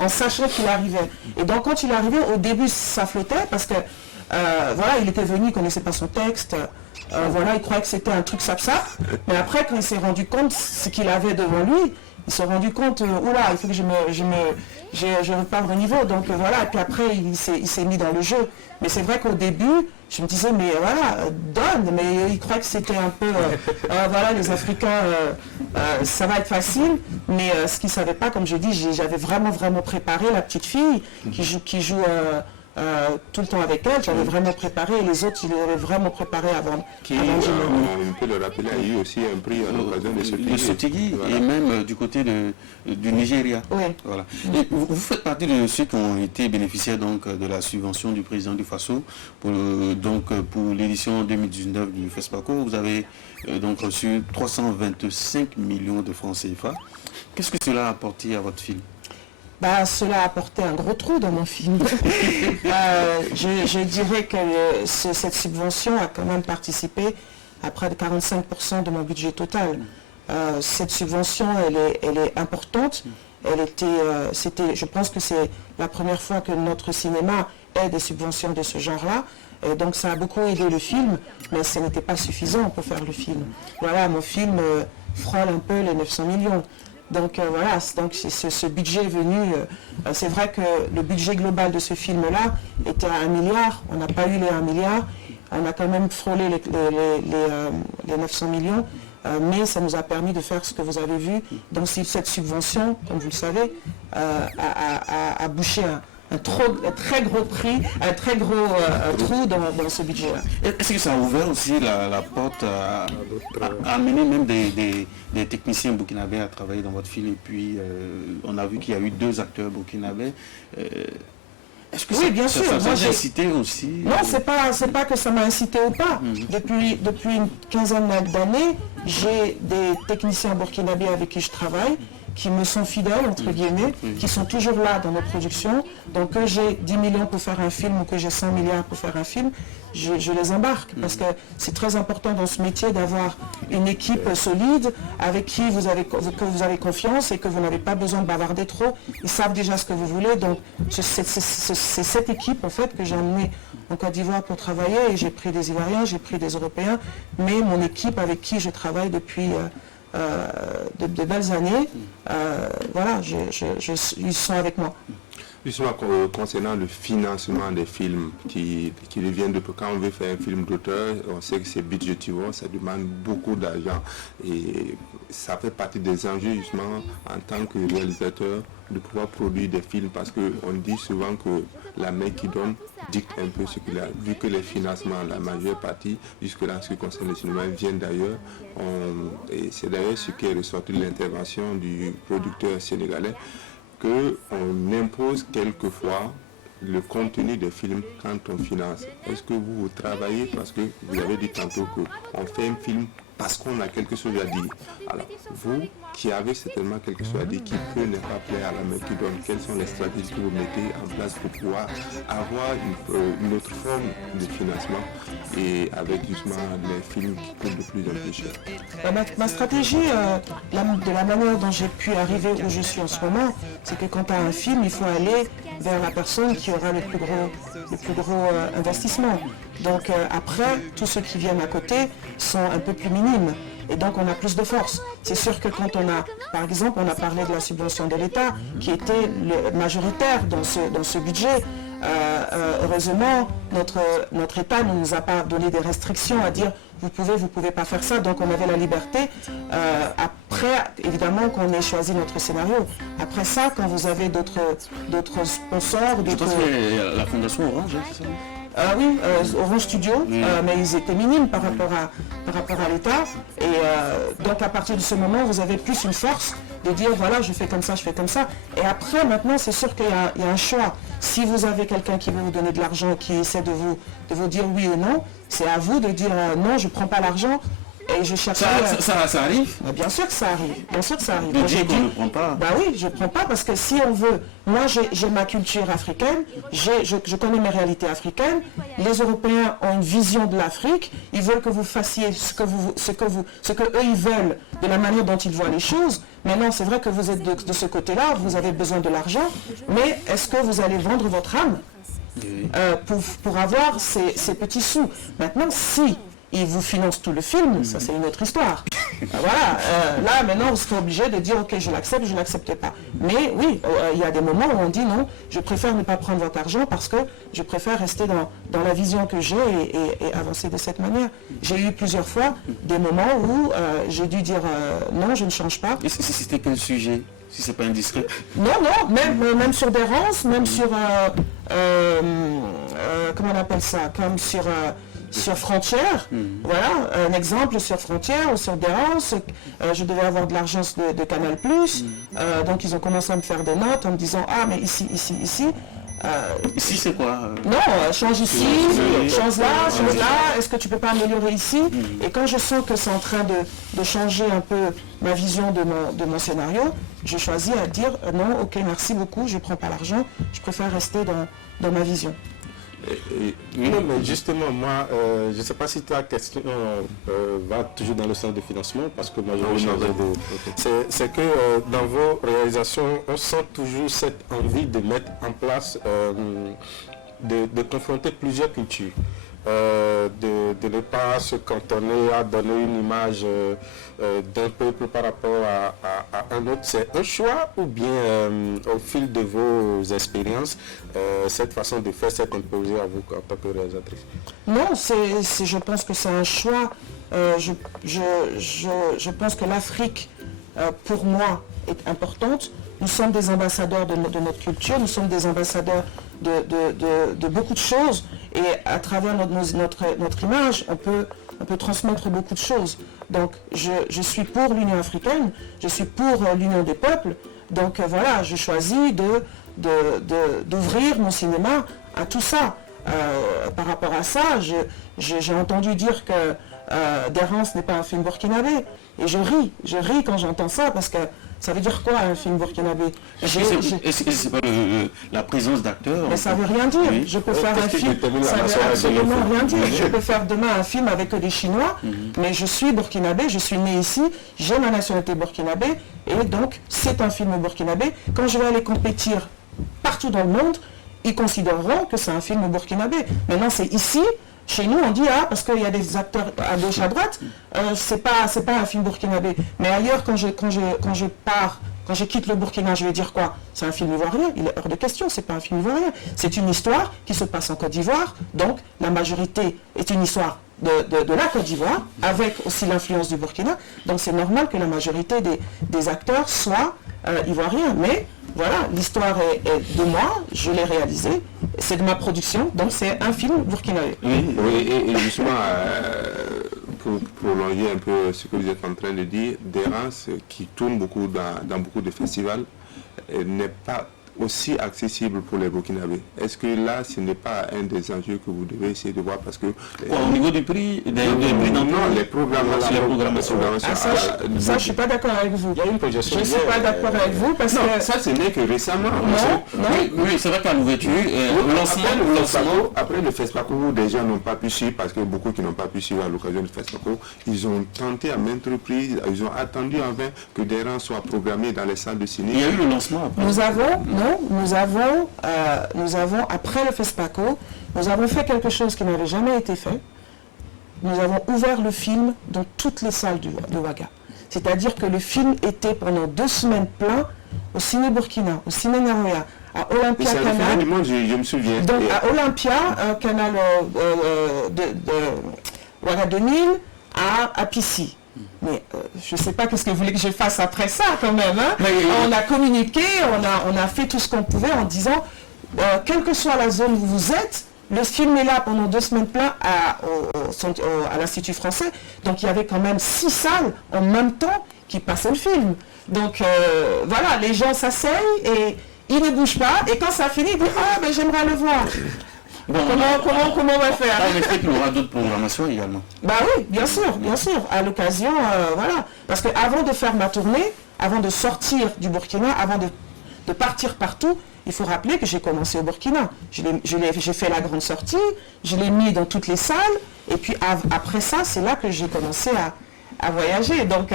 en sachant qu'il arrivait. Et donc quand il arrivait, au début ça flottait parce que voilà, il était venu, il ne connaissait pas son texte, voilà, il croyait que c'était un truc sap-sap. Mais après, quand il s'est rendu compte ce qu'il avait devant lui, il s'est rendu compte, oula, il faut que je reparte au niveau. Donc voilà, et puis après, il s'est mis dans le jeu. Mais c'est vrai qu'au début, je me disais, mais voilà, donne, mais il croyait que c'était un peu, voilà, les Africains, ça va être facile. Mais ce qu'il ne savait pas, comme je dis, j'avais vraiment préparé la petite fille qui joue tout le temps avec elle, j'avais vraiment préparé, et les autres, ils l'avaient vraiment préparé avant. On peut le rappeler, il y a eu aussi un prix à l'occasion de Sotigui, voilà. Et même du côté du Nigeria. Oui. Voilà. Et vous faites partie de ceux qui ont été bénéficiaires donc, de la subvention du président du FASO pour l'édition 2019 du FESPACO. Vous avez donc reçu 325 millions de francs CFA. Qu'est-ce que cela a apporté à votre film? Cela a apporté un gros trou dans mon film. Je dirais que cette subvention a quand même participé à près de 45% de mon budget total. Cette subvention, elle est importante. Je pense que c'est la première fois que notre cinéma ait des subventions de ce genre-là. Donc ça a beaucoup aidé le film, mais ce n'était pas suffisant pour faire le film. Voilà, mon film frôle un peu les 900 millions. Donc voilà, ce budget est venu, c'est vrai que le budget global de ce film-là était à 1 milliard, on n'a pas eu les 1 milliard, on a quand même frôlé les 900 millions, mais ça nous a permis de faire ce que vous avez vu. Donc cette subvention, comme vous le savez, a bouché un très gros prix, un très gros trou dans ce budget-là. Est-ce que ça a ouvert aussi la porte à amener même des techniciens burkinabés à travailler dans votre film? Et puis on a vu qu'il y a eu 2 acteurs burkinabés. Est-ce que oui, bien sûr. Ça m'a incité aussi? Non, c'est pas que ça m'a incité ou pas. Depuis une quinzaine d'années, j'ai des techniciens burkinabés avec qui je travaille, qui me sont fidèles, entre guillemets, qui sont toujours là dans nos productions. Donc que j'ai 10 millions pour faire un film ou que j'ai 100 milliards pour faire un film, je les embarque. Parce que c'est très important dans ce métier d'avoir une équipe solide avec qui vous avez confiance et que vous n'avez pas besoin de bavarder trop. Ils savent déjà ce que vous voulez. Donc c'est cette équipe en fait que j'ai emmenée en Côte d'Ivoire pour travailler. Et j'ai pris des Ivoiriens, j'ai pris des Européens. Mais mon équipe avec qui je travaille depuis de belles années, voilà, ils sont avec moi. Justement, concernant le financement des films qui viennent de... Quand on veut faire un film d'auteur, on sait que c'est budgétivore, ça demande beaucoup d'argent. Et ça fait partie des enjeux, justement, en tant que réalisateur, de pouvoir produire des films, parce qu'on dit souvent que la main qui donne dicte un peu ce qu'il a. Vu que les financements, la majeure partie, jusque-là, ce qui concerne le cinéma, viennent d'ailleurs. Et c'est d'ailleurs ce qui est ressorti de l'intervention du producteur sénégalais, qu'on impose quelquefois le contenu des films quand on finance. Est-ce que vous travaillez, parce que vous avez dit tantôt qu'on fait un film parce qu'on a quelque chose à dire. Alors, vous qui avez certainement quelque chose à dire, qui peut ne pas plaire à la main qui donne, quelles sont les stratégies que vous mettez en place pour pouvoir avoir une autre forme de financement et avec justement les films qui coûtent de plus en plus cher? Ma stratégie, de la manière dont j'ai pu arriver où je suis en ce moment, c'est que quand tu as un film, il faut aller vers la personne qui aura le plus gros investissement. Donc après, tous ceux qui viennent à côté sont un peu plus minimes. Et donc on a plus de force. C'est sûr que quand on a, par exemple, on a parlé de la subvention de l'État, qui était majoritaire dans ce budget. Heureusement, notre État ne nous a pas donné des restrictions à dire vous pouvez pas faire ça. Donc on avait la liberté. Après, évidemment, qu'on ait choisi notre scénario. Après ça, quand vous avez d'autres sponsors, Je pense qu'il y a la Fondation Orange, hein, c'est ça? Oui, Orange Studio, mais ils étaient minimes par rapport à l'État. Et donc à partir de ce moment, vous avez plus une force de dire voilà, je fais comme ça, je fais comme ça. Et après, maintenant, c'est sûr qu'il y a un choix. Si vous avez quelqu'un qui veut vous donner de l'argent, qui essaie de vous dire oui ou non, c'est à vous de dire non, je ne prends pas l'argent. Et je cherche. Ça arrive? Bien sûr que ça arrive. Bien sûr que ça arrive. Mais Dieu qu'on ne prend pas. Bah oui, je ne prends pas parce que si on veut, moi j'ai ma culture africaine, je connais mes réalités africaines. Les Européens ont une vision de l'Afrique. Ils veulent que vous fassiez ce que eux ils veulent, de la manière dont ils voient les choses. Maintenant, c'est vrai que vous êtes de ce côté-là, vous avez besoin de l'argent, mais est-ce que vous allez vendre votre âme pour avoir ces petits sous? Maintenant, si ils vous financent tout le film, ça c'est une autre histoire. Voilà, là maintenant vous serez obligé de dire ok, je l'accepte, je ne l'accepte pas. Mais oui, il y a des moments où on dit non, je préfère ne pas prendre votre argent parce que je préfère rester dans la vision que j'ai et avancer de cette manière. J'ai eu plusieurs fois des moments où j'ai dû dire non, je ne change pas. Et si c'était quel sujet? Si c'est pas indiscret? Non, même sur des rances, même sur comment on appelle ça, comme sur Frontières, voilà, un exemple sur Frontières ou sur Dérance, je devais avoir de l'argent de Canal+, donc ils ont commencé à me faire des notes en me disant ah mais ici. Ici c'est quoi? Non, change ici, change là, est-ce que tu peux pas améliorer ici? Et quand je sens que c'est en train de changer un peu ma vision de mon scénario, je choisis à dire non, ok, merci beaucoup, je prends pas l'argent, je préfère rester dans ma vision. Non, mais justement, moi, je ne sais pas si ta question va toujours dans le sens de financement, parce que moi, je vais changer de... C'est que dans vos réalisations, on sent toujours cette envie de mettre en place, de confronter plusieurs cultures. De ne pas se cantonner à donner une image d'un peuple par rapport à un autre. C'est un choix ou bien au fil de vos expériences, cette façon de faire s'est imposée à vous en tant que réalisatrice? Non, je pense que c'est un choix. Je pense que l'Afrique, pour moi, est importante. Nous sommes des ambassadeurs de notre culture, nous sommes des ambassadeurs de beaucoup de choses. Et à travers notre image, on peut transmettre beaucoup de choses. Donc je suis pour l'Union africaine, je suis pour l'Union des peuples. Donc voilà, je choisis d'ouvrir mon cinéma à tout ça. Par rapport à ça, j'ai entendu dire que Dérance n'est pas un film burkinabé. Et je ris quand j'entends ça parce que ça veut dire quoi un film burkinabé? Est-ce que c'est pas la présence d'acteurs? Mais ça veut rien dire. Oui. Je peux faire un film, ça veut absolument rien dire. Je peux faire demain un film avec des Chinois, mais je suis burkinabé, je suis né ici, j'ai ma nationalité burkinabé, et donc c'est un film burkinabé. Quand je vais aller compétir partout dans le monde, ils considéreront que c'est un film burkinabé. Maintenant c'est ici. Chez nous, on dit parce qu'il y a des acteurs à gauche, à droite, c'est pas un film burkinabé. Mais ailleurs, quand je quitte le Burkina, je vais dire quoi? C'est un film ivoirien. Il est hors de question, c'est pas un film ivoirien. C'est une histoire qui se passe en Côte d'Ivoire. Donc, la majorité est une histoire de la Côte d'Ivoire, avec aussi l'influence du Burkina. Donc, c'est normal que la majorité des acteurs soient ivoiriens. Mais voilà, l'histoire est de moi, je l'ai réalisée, c'est de ma production, donc c'est un film burkinabé. Oui, et justement, pour prolonger un peu ce que vous êtes en train de dire, Dérance, qui tourne beaucoup dans beaucoup de festivals, n'est pas aussi accessible pour les Burkinabés. Est-ce que là, ce n'est pas un des enjeux que vous devez essayer de voir parce que... au niveau du prix, non, les programmations. Ça, je ne suis pas d'accord avec vous. Il y a une projection. Je ne suis pas d'accord avec vous parce que... Ça, ce n'est que récemment. Oui, c'est vrai qu'à l'ouverture, après le FESPACO, des gens n'ont pas pu suivre parce que beaucoup qui n'ont pas pu suivre à l'occasion du FESPACO, ils ont tenté à maintes reprises, ils ont attendu en vain que des rangs soient programmés dans les salles de ciné. Il y a eu le lancement après. Nous avons, après le FESPACO, nous avons fait quelque chose qui n'avait jamais été fait. Nous avons ouvert le film dans toutes les salles de Ouaga. C'est-à-dire que le film était pendant 2 semaines plein au Ciné Burkina, au Ciné Naroya, à Olympia Canal. Du monde, je me souviens. Donc à Olympia, canal de Ouaga 2000, à Pissi. Mais je ne sais pas qu'est-ce que vous voulez que je fasse après ça quand même. Hein. On a communiqué, on a fait tout ce qu'on pouvait en disant, quelle que soit la zone où vous êtes, le film est là pendant 2 semaines plein à l'Institut français. Donc il y avait quand même 6 salles en même temps qui passaient le film. Donc voilà, les gens s'asseyent et ils ne bougent pas. Et quand ça finit, ils disent, ah ben j'aimerais le voir. Bon, comment on va faire? En effet, il y aura d'autres programmations également. Bah oui, bien sûr, à l'occasion, voilà. Parce qu'avant de faire ma tournée, avant de sortir du Burkina, avant de partir partout, il faut rappeler que j'ai commencé au Burkina. J'ai fait la grande sortie, je l'ai mis dans toutes les salles, et puis après ça, c'est là que j'ai commencé à voyager. Donc,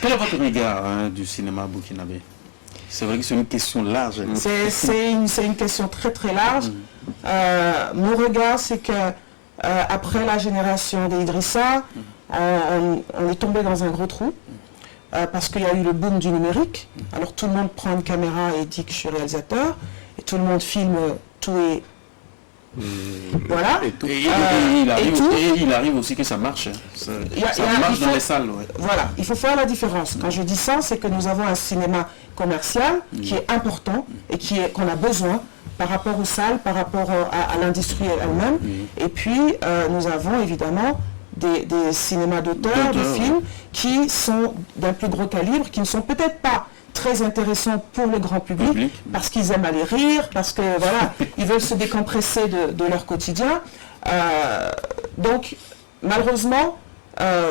quel est votre regard du cinéma burkinabé? C'est vrai que c'est une question large. C'est une question très très large. Mon regard, c'est que après la génération des Idrissa, on est tombé dans un gros trou parce qu'il y a eu le boom du numérique. Alors tout le monde prend une caméra et dit que je suis réalisateur, et tout le monde filme tout et voilà. Et il arrive aussi que ça marche. Ça marche dans les salles. Ouais. Voilà, il faut faire la différence. Quand je dis ça, c'est que nous avons un cinéma commercial qui est important et qu'on a besoin par rapport aux salles, par rapport à l'industrie elle-même. Et puis, nous avons évidemment des cinémas d'auteurs, de films qui sont d'un plus gros calibre, qui ne sont peut-être pas très intéressants pour le grand public, parce qu'ils aiment aller rire, parce que voilà, ils veulent se décompresser de leur quotidien. Donc, malheureusement,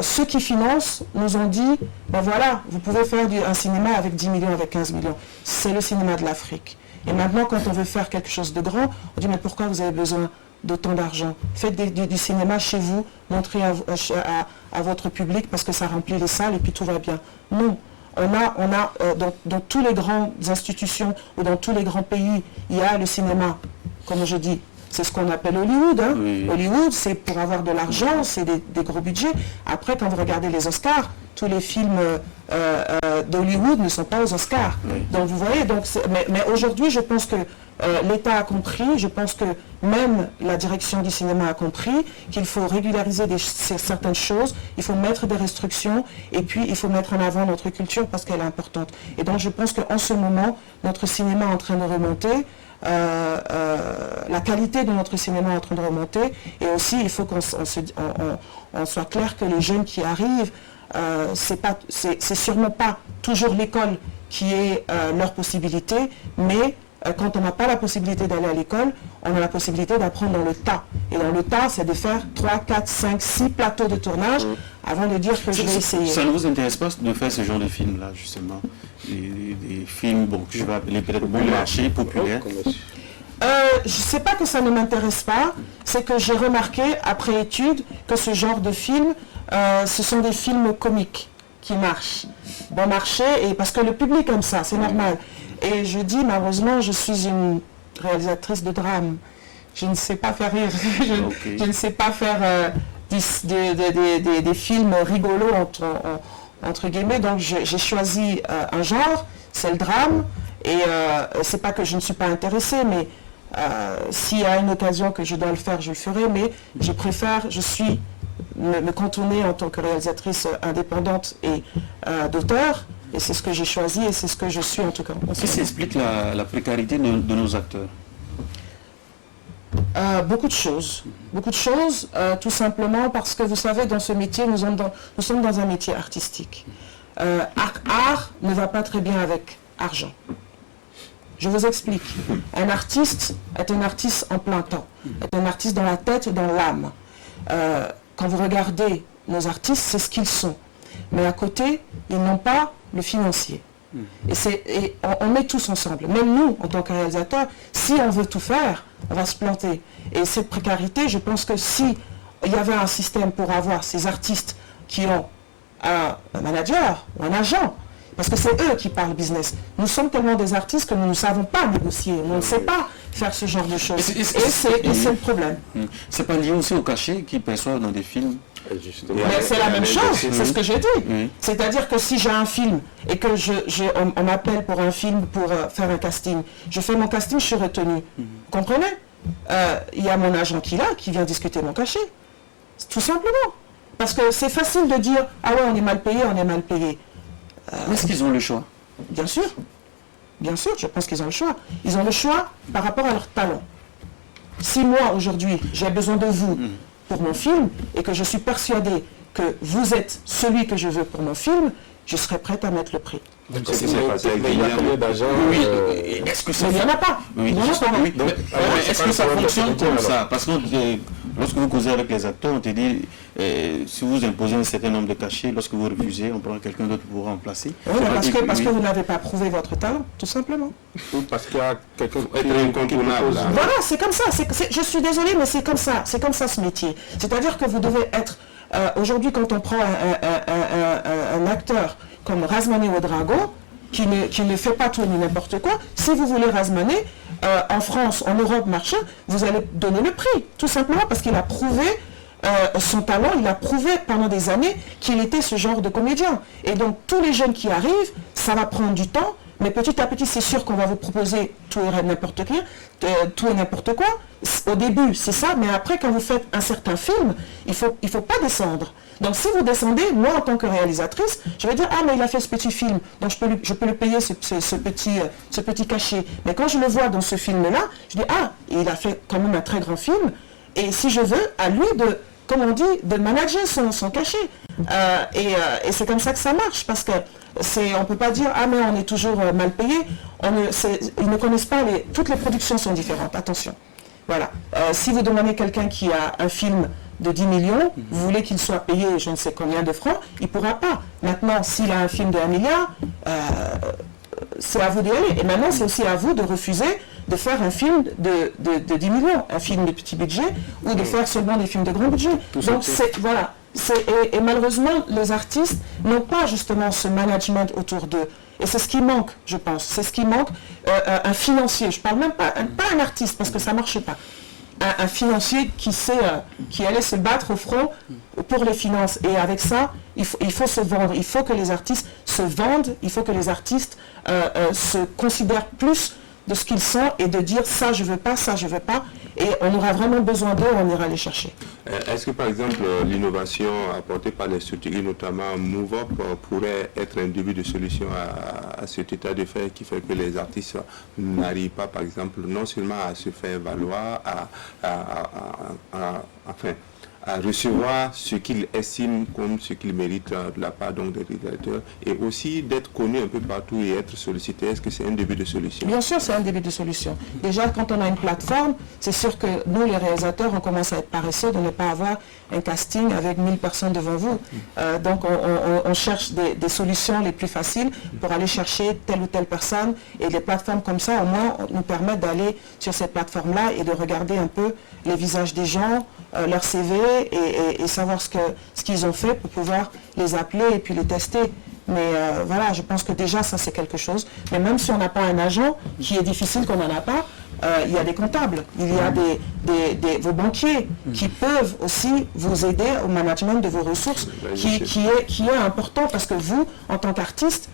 ceux qui financent nous ont dit, ben voilà, vous pouvez faire un cinéma avec 10 millions, avec 15 millions. C'est le cinéma de l'Afrique. Et maintenant, quand on veut faire quelque chose de grand, on dit, mais pourquoi vous avez besoin d'autant d'argent? Faites du cinéma chez vous, montrez à votre public parce que ça remplit les salles et puis tout va bien. Non. Dans toutes les grandes institutions ou dans tous les grands pays, il y a le cinéma, comme je dis, c'est ce qu'on appelle Hollywood. Hein. Oui. Hollywood, c'est pour avoir de l'argent, c'est des gros budgets. Après, quand vous regardez les Oscars, tous les films d'Hollywood ne sont pas aux Oscars. Oui. Donc vous voyez, mais aujourd'hui, je pense que l'État a compris, je pense que même la direction du cinéma a compris qu'il faut régulariser certaines choses, il faut mettre des restrictions et puis il faut mettre en avant notre culture parce qu'elle est importante. Et donc je pense qu'en ce moment, notre cinéma est en train de remonter, la qualité de notre cinéma est en train de remonter et aussi il faut qu'on soit clair que les jeunes qui arrivent, c'est sûrement pas toujours l'école qui est leur possibilité, mais quand on n'a pas la possibilité d'aller à l'école, on a la possibilité d'apprendre dans le tas. Et dans le tas, c'est de faire 3, 4, 5, 6 plateaux de tournage avant de dire que je vais essayer. Ça ne vous intéresse pas de faire ce genre de films-là, justement? Des films que je vais appeler peut-être bon marché, populaires? Je ne sais pas que ça ne m'intéresse pas, c'est que j'ai remarqué, après étude, que ce genre de films, ce sont des films comiques qui marchent. Bon marché, et parce que le public aime ça, c'est normal. Et je dis, malheureusement, je suis une réalisatrice de drame. Je ne sais pas faire rire. Je ne sais pas faire des films rigolos, entre guillemets. Donc, j'ai choisi un genre, c'est le drame. Et c'est pas que je ne suis pas intéressée, mais s'il y a une occasion que je dois le faire, je le ferai. Mais je préfère, me cantonner en tant que réalisatrice indépendante et d'auteur. Et c'est ce que j'ai choisi et c'est ce que je suis en tout cas. Qu'est-ce qui explique la précarité de nos acteurs? Beaucoup de choses. Beaucoup de choses, tout simplement parce que vous savez, dans ce métier, nous sommes dans un métier artistique. Art ne va pas très bien avec argent. Je vous explique. Un artiste est un artiste en plein temps, est un artiste dans la tête, dans l'âme. Quand vous regardez nos artistes, c'est ce qu'ils sont. Mais à côté, ils n'ont pas le financier. Et on met tous ensemble. Même nous, en tant que réalisateurs, si on veut tout faire, on va se planter. Et cette précarité, je pense que si il y avait un système pour avoir ces artistes qui ont un manager ou un agent, parce que c'est eux qui parlent business. Nous sommes tellement des artistes que nous ne savons pas négocier, on ne sait pas faire ce genre de choses. Et c'est le problème. C'est pas lié aussi au cachet qu'ils perçoivent dans des films? Mais c'est la même chose, c'est ce que j'ai dit. C'est-à-dire que si j'ai un film et que on m'appelle pour un film pour faire un casting, je fais mon casting, je suis retenu. Vous comprenez? Il y a mon agent qui est là, qui vient discuter mon cachet. Tout simplement. Parce que c'est facile de dire « Ah ouais, on est mal payé, on est mal payé ». Est-ce qu'ils ont le choix? Bien sûr. Bien sûr, je pense qu'ils ont le choix. Ils ont le choix par rapport à leur talent. Si moi, aujourd'hui, j'ai besoin de vous pour mon film et que je suis persuadé que vous êtes celui que je veux pour mon film, je serai prête à mettre le prix. Est-ce que ça il n'y en a pas. Oui. Est-ce que ça fonctionne comme ça? Parce que lorsque vous causez avec les acteurs, on te dit si vous imposez un certain nombre de cachets, lorsque vous refusez, on prend quelqu'un d'autre pour vous remplacer. Oui, parce que vous n'avez pas prouvé votre talent, tout simplement. Ou parce qu'il y a quelqu'un qui est incontournable. Voilà, c'est comme ça. Je suis désolée, mais c'est comme ça. C'est comme ça ce métier. C'est-à-dire que vous devez être... aujourd'hui, quand on prend un acteur comme Razmane Ouedraogo, qui ne fait pas tout et n'importe quoi, si vous voulez Razmane, en France, en Europe, machin, vous allez donner le prix, tout simplement parce qu'il a prouvé son talent, il a prouvé pendant des années qu'il était ce genre de comédien. Et donc, tous les jeunes qui arrivent, ça va prendre du temps, mais petit à petit, c'est sûr qu'on va vous proposer tout et n'importe quoi. Au début, c'est ça, mais après, quand vous faites un certain film, il faut pas descendre. Donc si vous descendez, moi en tant que réalisatrice, je vais dire, ah mais il a fait ce petit film, donc je peux lui payer ce petit cachet. Mais quand je le vois dans ce film-là, je dis, ah, il a fait quand même un très grand film, et si je veux, à lui de, comme on dit, de manager son cachet. Et c'est comme ça que ça marche, parce que on ne peut pas dire, ah mais on est toujours mal payé. Ils ne connaissent pas, toutes les productions sont différentes, attention. Voilà. Si vous demandez quelqu'un qui a un film de 10 millions, vous voulez qu'il soit payé je ne sais combien de francs, il ne pourra pas. Maintenant, s'il a un film de 1 milliard, c'est à vous d'y aller. Et maintenant, c'est aussi à vous de refuser de faire un film de 10 millions, un film de petit budget, ou de faire seulement des films de grand budget. Donc, voilà. Et malheureusement, les artistes n'ont pas justement ce management autour d'eux. Et c'est ce qui manque, je pense. C'est ce qui manque, un financier. Je ne parle même pas un artiste, parce que ça ne marche pas. Un financier qui allait se battre au front pour les finances. Et avec ça, il faut se vendre. Il faut que les artistes se vendent. Il faut que les artistes se considèrent plus de ce qu'ils sont et de dire ça je veux pas, ça je veux pas. Et on aura vraiment besoin d'eux, on ira les chercher. Est-ce que par exemple l'innovation apportée par les structures, notamment MoveUp, pourrait être un début de solution à cet état de fait qui fait que les artistes n'arrivent pas par exemple non seulement à se faire valoir, à recevoir ce qu'ils estiment comme ce qu'ils méritent de la part donc, des réalisateurs et aussi d'être connus un peu partout et être sollicités. Est-ce que c'est un début de solution? Bien sûr, c'est un début de solution. Déjà, quand on a une plateforme, c'est sûr que nous, les réalisateurs, on commence à être paresseux de ne pas avoir un casting avec 1000 personnes devant vous. Donc, on cherche des solutions les plus faciles pour aller chercher telle ou telle personne. Et des plateformes comme ça, au moins, nous permettent d'aller sur cette plateforme-là et de regarder un peu les visages des gens, leur CV et savoir ce qu'ils ont fait pour pouvoir les appeler et puis les tester. Mais voilà, je pense que déjà ça c'est quelque chose. Mais même si on n'a pas un agent, qui est difficile qu'on n'en a pas, il y a des comptables, il y a vos banquiers qui peuvent aussi vous aider au management de vos ressources, qui est important parce que vous, en tant qu'artiste,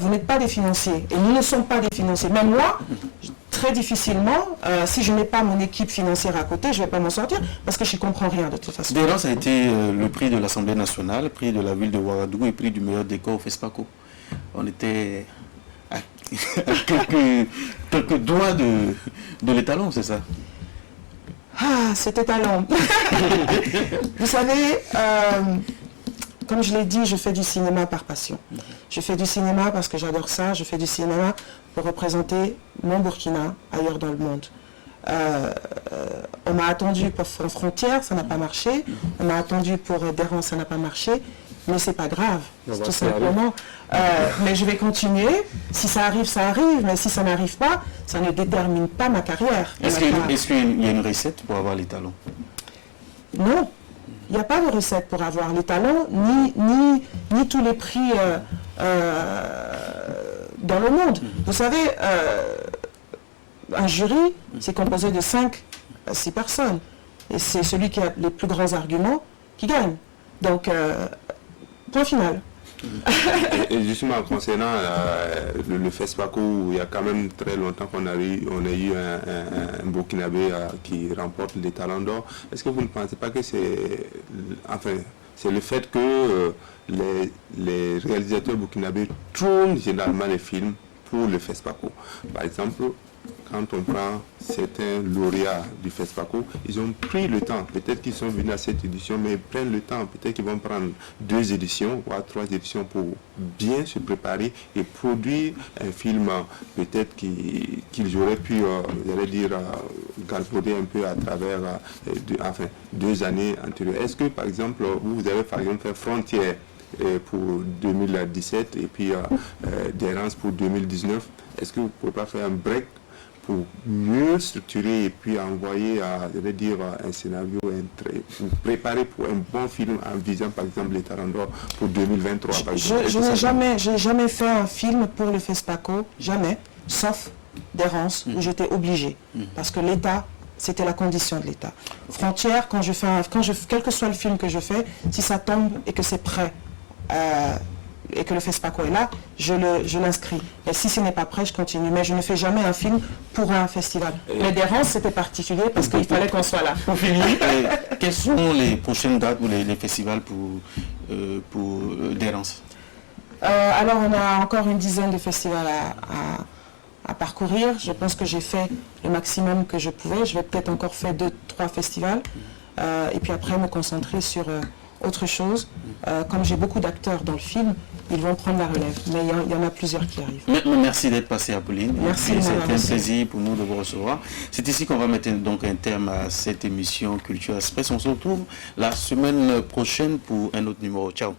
vous n'êtes pas des financiers et nous ne sommes pas des financiers. Même moi, très difficilement, si je n'ai pas mon équipe financière à côté, je ne vais pas m'en sortir parce que je ne comprends rien de toute façon. D'ailleurs, ça a été le prix de l'Assemblée nationale, prix de la ville de Ouagadougou et prix du meilleur décor au FESPACO. On était à quelques doigts de l'étalon, c'est ça? Ah, cet étalon. Vous savez, comme je l'ai dit, je fais du cinéma par passion. Je fais du cinéma parce que j'adore ça. Je fais du cinéma pour représenter mon Burkina ailleurs dans le monde. On m'a attendu pour Frontières, ça n'a pas marché. On m'a attendu pour Déran, ça n'a pas marché. Mais c'est pas grave, tout simplement. Mais je vais continuer. Si ça arrive, ça arrive. Mais si ça n'arrive pas, ça ne détermine pas ma carrière. Est-ce qu'il y a une recette pour avoir les talents? Non. Il n'y a pas de recette pour avoir les talents, ni tous les prix dans le monde. Vous savez, un jury, c'est composé de 5 à 6 personnes. Et c'est celui qui a les plus grands arguments qui gagne. Donc, point final. Et justement, concernant le FESPACO, il y a quand même très longtemps qu'on a eu un Burkinabé qui remporte les Talents d'Or. Est-ce que vous ne pensez pas que c'est le fait que les réalisateurs burkinabés tournent généralement les films pour le FESPACO? Par exemple, quand on prend certains lauréats du FESPACO, ils ont pris le temps, peut-être qu'ils sont venus à cette édition, mais ils prennent le temps, peut-être qu'ils vont prendre 2 éditions, voire 3 éditions pour bien se préparer et produire un film peut-être qu'ils auraient pu, galvauder un peu à travers 2 années antérieures. Est-ce que par exemple, vous avez par exemple fait Frontières pour 2017 et puis Dérance pour 2019, est-ce que vous ne pouvez pas faire un break pour mieux structurer et puis envoyer un scénario, pour préparer pour un bon film en visant par exemple les Talents d'Or pour 2023 par exemple? Je n'ai jamais fait un film pour le FESPACO, jamais, sauf Dérance, où j'étais obligée, parce que l'État, c'était la condition de l'État. Frontières, quel que soit le film que je fais, si ça tombe et que c'est prêt, et que le FESPACO est là, je l'inscris. Et si ce n'est pas prêt, je continue. Mais je ne fais jamais un film pour un festival. Mais Dérance, c'était particulier parce qu'il fallait qu'on soit là. Pour finir. Quelles sont les prochaines dates ou les festivals pour Dérance? Alors, on a encore une dizaine de festivals à parcourir. Je pense que j'ai fait le maximum que je pouvais. Je vais peut-être encore faire 2-3 festivals. Et puis après, me concentrer sur autre chose. Comme j'ai beaucoup d'acteurs dans le film, ils vont prendre la relève. Mais il y en a plusieurs qui arrivent. Merci d'être passé, Apolline. Merci. C'est un plaisir pour nous de vous recevoir. C'est ici qu'on va mettre donc un terme à cette émission Culture Express. On se retrouve la semaine prochaine pour un autre numéro. Ciao.